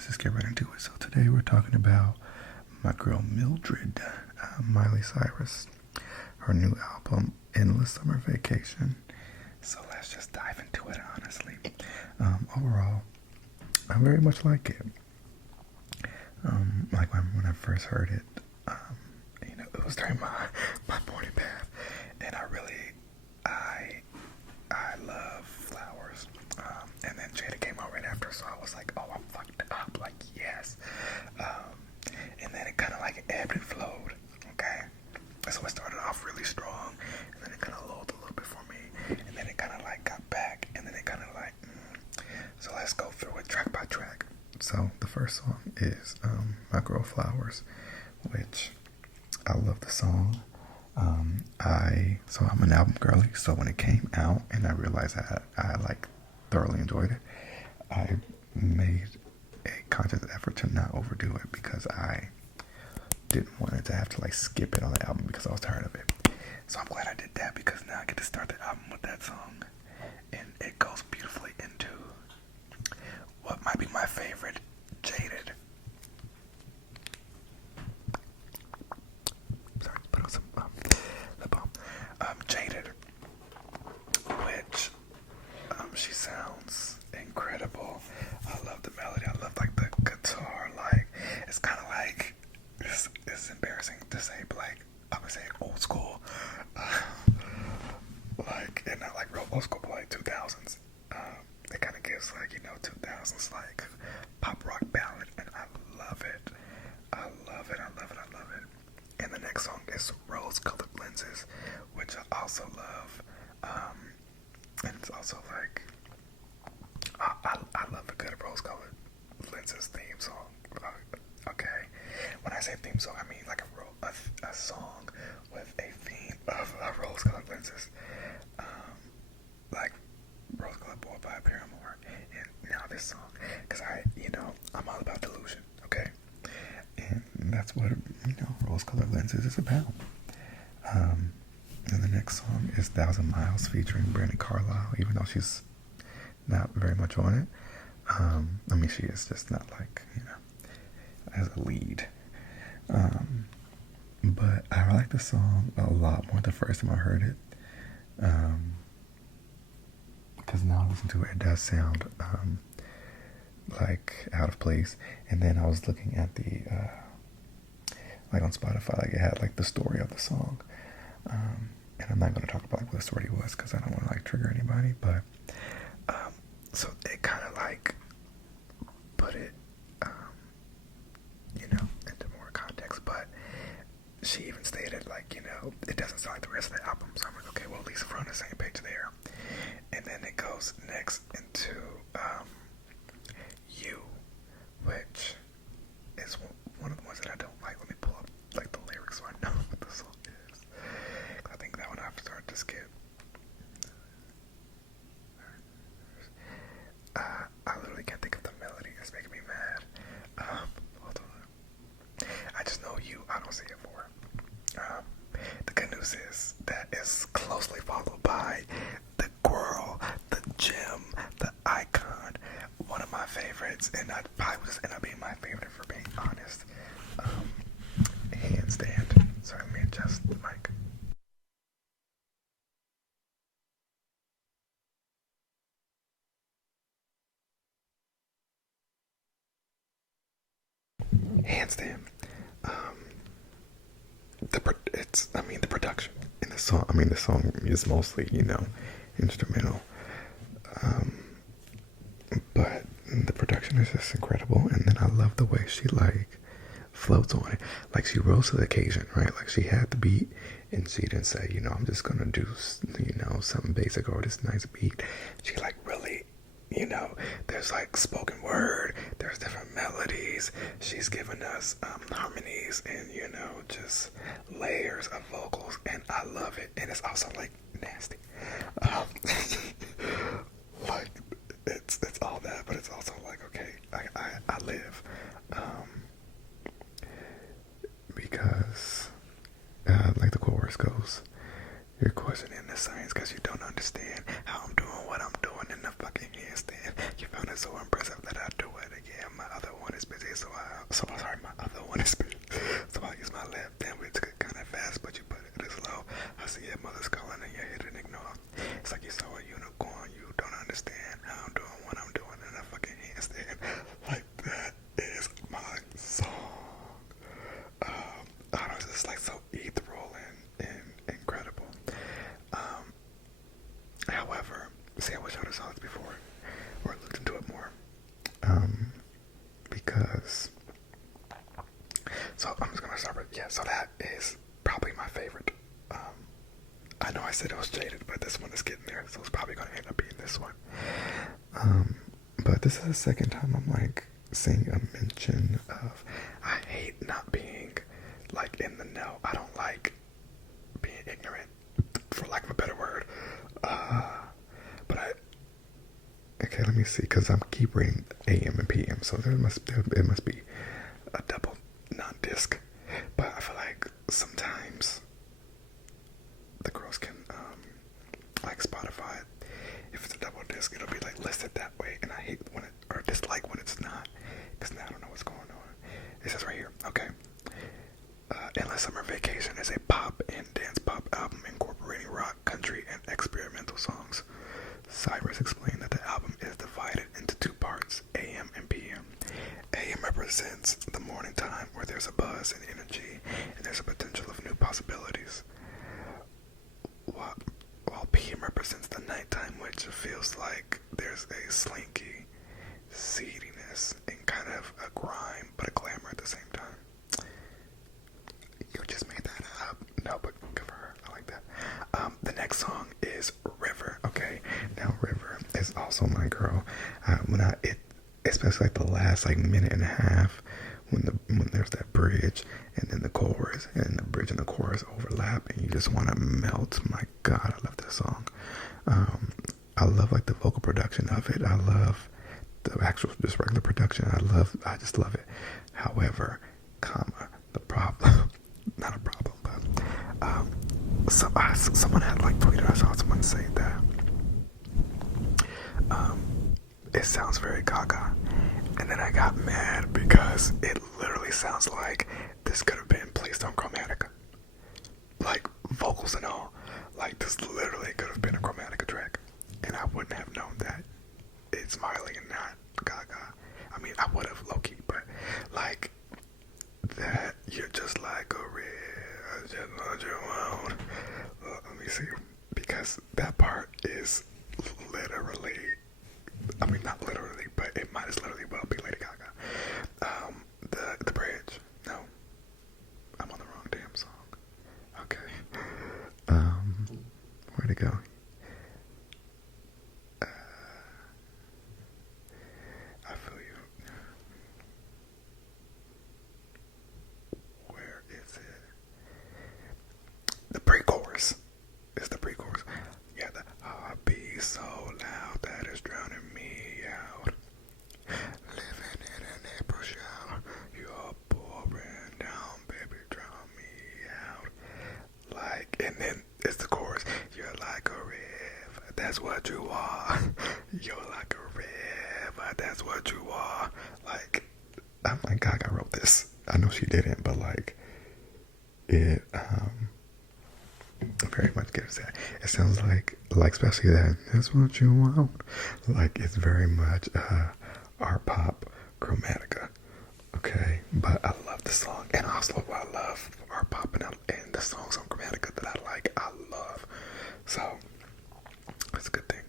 let's just get right into it. So today we're talking about my girl Mildred, Miley Cyrus, her new album, Endless Summer Vacation. So let's just dive into it, honestly. Overall, I very much like it. Like when I first heard it, it was during my morning bath, and I love flowers. And then Jada came out right after, so I was like, oh, I'm fucked up, like, yes. And then it kind of like ebbed and flowed, okay? So it started off really strong, and then it kind of lulled a little bit for me, and then it kind of like got back, and then it kind of like, So let's go through it track by track. So the first song is My Girl Flowers, which I love the song. I'm an album girly, so when it came out and I realized I like thoroughly enjoyed it, I made a conscious effort to not overdo it because I didn't want it to have to like skip it on the album because I was tired of it. So I'm glad I did that because now I get to start the album with that song, and it goes beautifully into what might be my favorite, Jaded. Sorry, put on some lip balm. Jaded, which she sounds incredible. I love the melody. I love like the guitar. Like it's kind of like it's embarrassing to say, but like I would say old school, like and not like real old school, but like 2000s. It kind of gives like 2000s like pop rock ballad, and I love it. I love it. I love it. I love it. And the next song is Rose Colored Lenses, which I also love. And it's also like I love a good Rose Colored Lenses theme song. Okay, when I say theme song, I mean like a song with a theme of Rose Colored Lenses, like Rose Colored Boy by Paramore, and now this song, because I'm all about delusion. Okay, and that's what Rose Colored Lenses is about. And the next song is Thousand Miles featuring Brandi Carlile, even though she's not very much on it. She is just not like, as a lead. But I like the song a lot more the first time I heard it. Because now I listen to it, it does sound like out of place. And then I was looking at the, like on Spotify, like it had like the story of the song. And I'm not going to talk about like what the story was because I don't want to like trigger anybody, but so it kind of like put it into more context, but she even stated like it doesn't sound like the rest of the album, so I'm like, okay, well at least we're on the same page there. And then it goes next into You, which is one of the ones that I don't like. Let me pull up like the lyrics so I know what the song is. I think that one I have to start to skip. I literally can't think of the melody. It's making me mad. Hold on. I just know You, I don't see it for. The good news is that is closely followed by The Girl, The Gem, The Icon, one of my favorites, and I probably would just end up being my favorite for being honest. Handstand. Sorry, let me adjust the mic. Handstand. The production in the song. The song is mostly, instrumental. But the production is just incredible, and then I love the way she like floats on it. Like she rose to the occasion, right? Like she had the beat, and she didn't say, I'm just gonna do, something basic or this nice beat. She like really, there's like spoken word, there's different melodies. She's given us harmonies and just layers of vocals, and I love it. And it's also like nasty, like it's all that, but it's also like okay, I live, because like the chorus goes, you're questioning the science because you don't understand how I'm doing what I'm doing in the fucking handstand. You found it so impressive that I do it again. My other one understand how I'm doing what I'm doing in a fucking handstand. Like, that is my song. I don't know, it's just like so ethereal and incredible. However, see, I wish I would have saw this before or looked into it more. Because, so I'm just gonna start with, yeah, so that is probably my favorite. I know I said it was Jaded, but this one is getting there, so it's probably gonna end up being this one. But this is the second time I'm like seeing a mention of, I hate not being like in the know. I don't like being ignorant, for lack of a better word. But okay, let me see, because I'm keep reading AM and PM, so it must be a double non-disc. But I feel like sometimes the girls can like Spotify, if it's a double disc, it'll be like listed that way, and I hate when it, or dislike when it's not, because now I don't know what's going on. It says right here, okay. Endless Summer Vacation is a pop and dance pop album incorporating rock, country, and experimental songs. Cyrus explained that the album is divided into two parts, AM and PM. AM represents the morning time where there's a buzz and energy, and there's a potential of new possibilities. While PM represents the nighttime, which feels like there's a slinky seediness and kind of a grime, but a glamour at the same time. You just made that up. No, but good for her. I like that. The next song is River. Okay, now River is also my girl. Especially like the last like minute and a half when there's that bridge and then the chorus, and the bridge and the chorus overlap, and you just want to melt. My God, I love this song. I love like the vocal production of it. I love the actual just regular production. I just love it. However, the problem, not a problem, but someone had like tweeted, I saw someone say that it sounds very Gaga, and then I got mad because it literally sounds like this could have been placed on Chromatica, like vocals and all. Like, this literally could have been a Chromatica track, and I wouldn't have known that it's Miley and not Gaga. I mean, I would have low-key, but like that, you're just like a real, just what you want. Let me see, because that part is literally, I mean, not literally, but it might as literally well be Lady Gaga. The bridge, no, I'm on the wrong damn song. Okay, where'd it go? I feel you. Where is it? The pre-chorus. It's the pre-chorus. Yeah, the heart beat so loud that it's drowning me out. Living in an April shower. You're pouring down, baby, drown me out. Like, and then it's the chorus. You're like a river, that's what you are. You're like a river, that's what you are. Like, I'm like, Gaga wrote this. I know she didn't, but like, it very much gives that. It sounds like especially that, that's what you want. Like, it's very much art pop Chromatica. Okay, but I love the song, and also I love art pop and the songs on Chromatica that I love. So that's a good thing.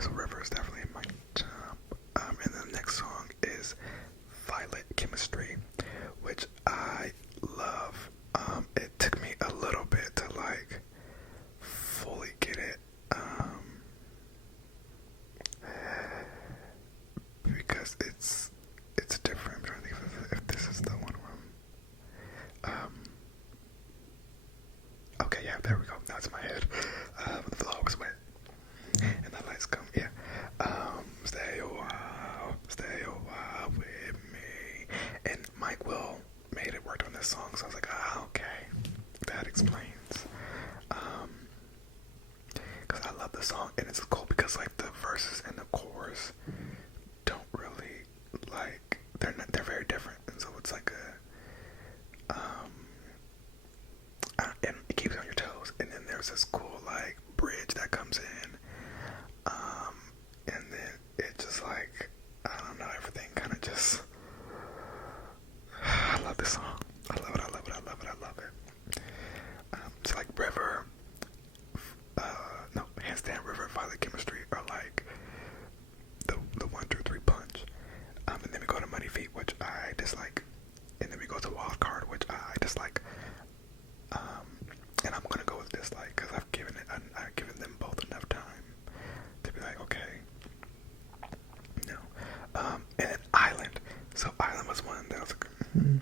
So River is definitely in my top. And the next song is Violet Chemistry, which I love. It took me a little bit to like fully get it, because it's different. I'm trying to think if this is the one where okay, yeah, there we go. Now it's in my head. The floor was wet and the lights come. Yeah. Stay a while with me. And Mike Will made it work on this song, so I was like, okay, that explains. Because I love the song, and it's cool because like the verses and the chorus don't really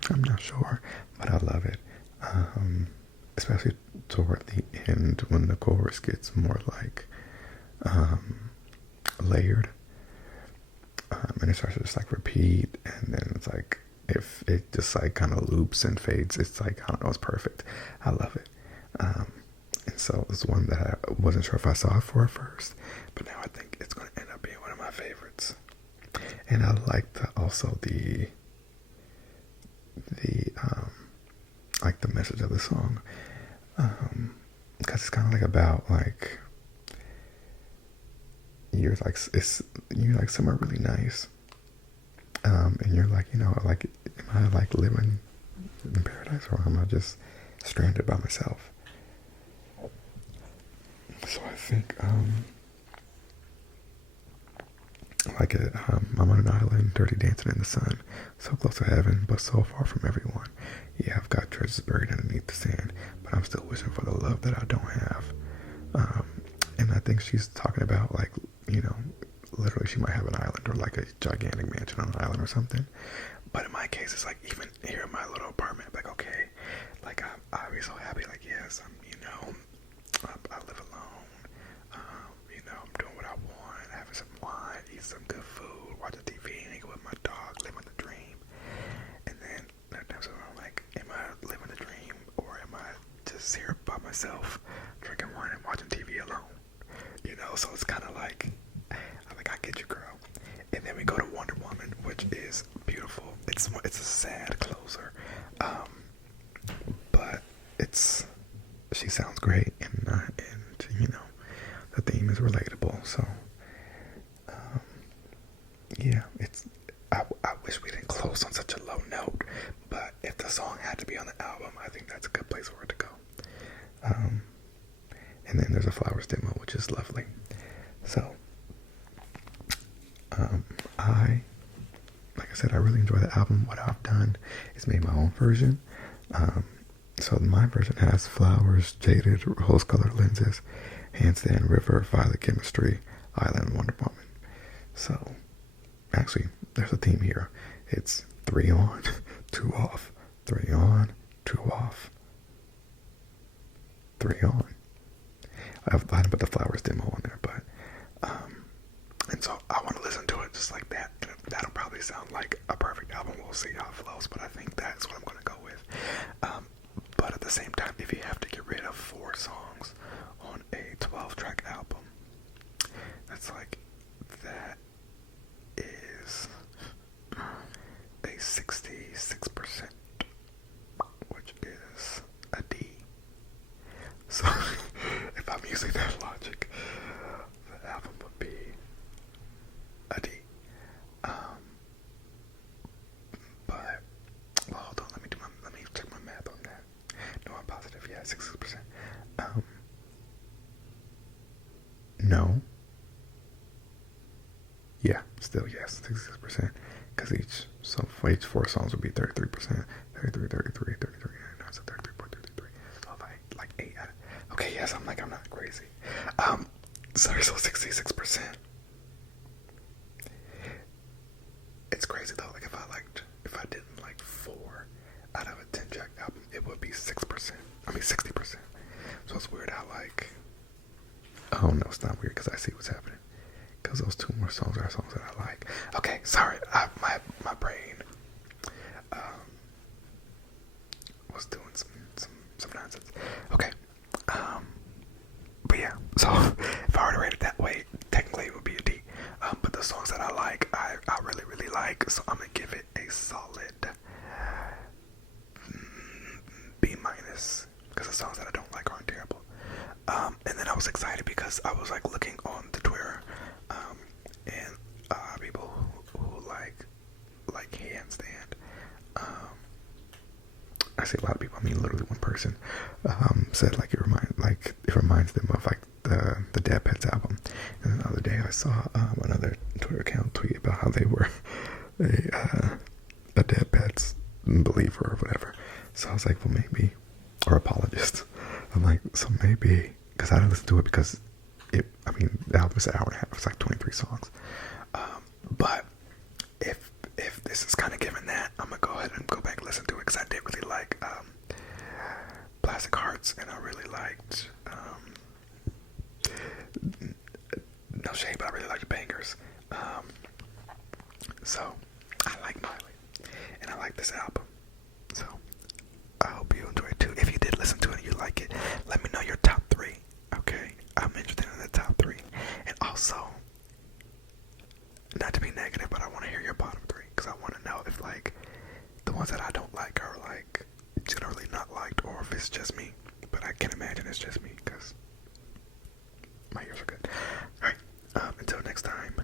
I'm not sure, but I love it. Especially toward the end when the chorus gets more like layered, and it starts to just like repeat, and then it's like if it just like kind of loops and fades, it's like, I don't know, it's perfect. I love it. And so it's one that I wasn't sure if I saw it for at first, but now I think it's going to end up being one of my favorites. And I like also the like the message of the song, because it's kind of like about like you're like somewhere really nice, and you're like, like, am I like living in paradise, or am I just stranded by myself? So I think like I'm on an island, dirty dancing in the sun, so close to heaven, but so far from everyone. Yeah, I've got treasures buried underneath the sand, but I'm still wishing for the love that I don't have. And I think she's talking about like, literally she might have an island or like a gigantic mansion on an island or something. But in my case, it's like, even here in my little apartment, like, okay, like I'll be so happy, like, yes, I live alone, I'm doing what I want, having some wine, eat some good food, watch the TV, hang with my dog, living the dream. And then sometimes I'm like, am I living the dream, or am I just here by myself, drinking wine and watching TV alone? So it's kind of like, I get you, girl. And then we go to Wonder Woman, which is beautiful. It's a sad closer, but she sounds great, and the theme is relatable. So yeah, I wish we didn't close on such a low note, but if the song had to be on the album, I think that's a good place for it to go. And then there's a Flowers demo, which is lovely. So like I said, I really enjoy the album. What I've done is made my own version. So my version has Flowers, Jaded, Rose-Colored Lenses, Handstand, River, Violet Chemistry, Island, Wonder Woman. So actually, there's a theme here. It's 3 on, 2 off, 3 on, 2 off, 3 on. I didn't put the Flowers demo on there, but and so I want to listen to it just like that. That'll probably sound like a perfect album. We'll see how it flows, but I think that's what I'm going to go with. But at the same time, if you have to get rid of 4 songs on a 12-track album, that is a 66%, which is a D. So if I'm using that logic, the album would be a D. But well, hold on, let me check my math on that. No, I'm positive. Yeah, 66%. No. Yeah, still yes, 66%. Because each 4 songs would be 33%. 33, 33, 33. No, it's a 33.33. So like 8 out of, okay, yes, I'm not crazy. Sorry, so 66%. It's crazy though, like if I didn't like 4 out of a 10-track album, it would be 6%. I mean 60%. So it's weird how oh no, it's not weird because I see what's happening. Because those 2 more songs are songs that I like. Okay, sorry, my brain was doing some nonsense. Okay, but yeah, so if I were to rate it that way, technically it would be a D. But the songs that I like, I really, really like, so I'm gonna give it a solid B-, because the songs that I don't like aren't terrible. And then I was excited because I was like looking on the Twitter, and people who like Handstand. I say a lot of people, I mean literally one person, said like it reminds them of like the Dead Pets album. And then the other day I saw another Twitter account tweet about how they were a Dead Pets believer or whatever. So I was like, well, maybe, or apologist. I'm like, so maybe, because I didn't listen to it because the album is an hour and a half. It's like 23 songs. But if this is kind of given that, I'm gonna go ahead and go back and listen to it because I did really like Plastic Hearts, and I really liked No Shade, but I really liked Bangers. So I like Miley, and I like this album. So I hope you enjoy it too. If you did listen to it and you like it, let me know your top 3. Okay, I'm interested in the top 3, and also, not to be negative, but I want to hear your bottom 3 because I want to know if like the ones that I don't like are like generally not liked, or if it's just me. But I can imagine it's just me because my ears are good. Alright, until next time,